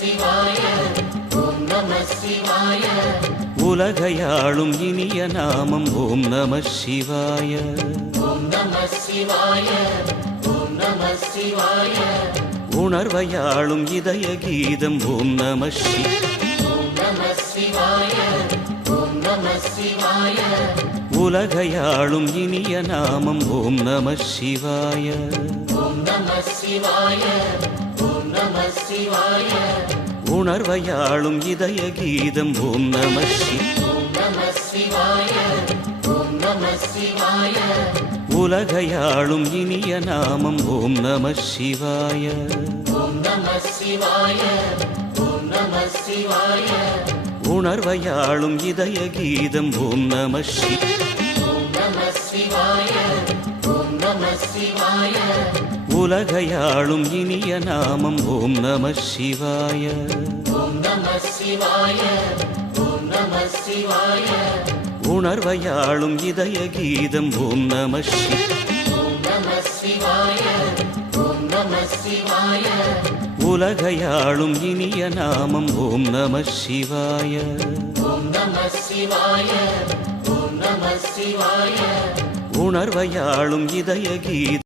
சிவாய ஓம் நம சிவாய. உலகையாளும் இனிய நாமம் ஓம் நம சிவாய. ஓம் நம சிவாய ஓம் நம சிவாய. உணர்வையாளும் இதய கீதம் ஓம் நம ஓம் நம சிவாய ஓம் நம சிவாய. உலகையாளும் இனிய நாமம் ஓம் நம சிவாய. ஓம் நம சிவாய ஓம் நம சிவாய. உணர்வையாளும் இதய கீதம் ஓம் நம ஓம் நம சிவாய ஓம் நம சிவாய. உலகையாளும் இனிய நாமம் ஓம் நம சிவாய. ஓம் நம சிவாய ஓம் நம சிவாய. உணர்வையாளும் இதய கீதம் ஓம் நம ஓம் நம சிவாய ஓம் நம சிவாய. உலகையாளும் இனிய நாமம் ஓம் நம சிவாய. ஓம் நம சிவாய ஓம் நம சிவாய. உணர்வையாளும் இதய கீதம் ஓம் நம ஓம் நம சிவாய ஓம் நம சிவாய. உலகையாளும் இனிய நாமம் ஓம் நம சிவாய. ஓம் நம சிவாய ஓம் நம சிவாய. உணர்வையாளும் இதய கீதம்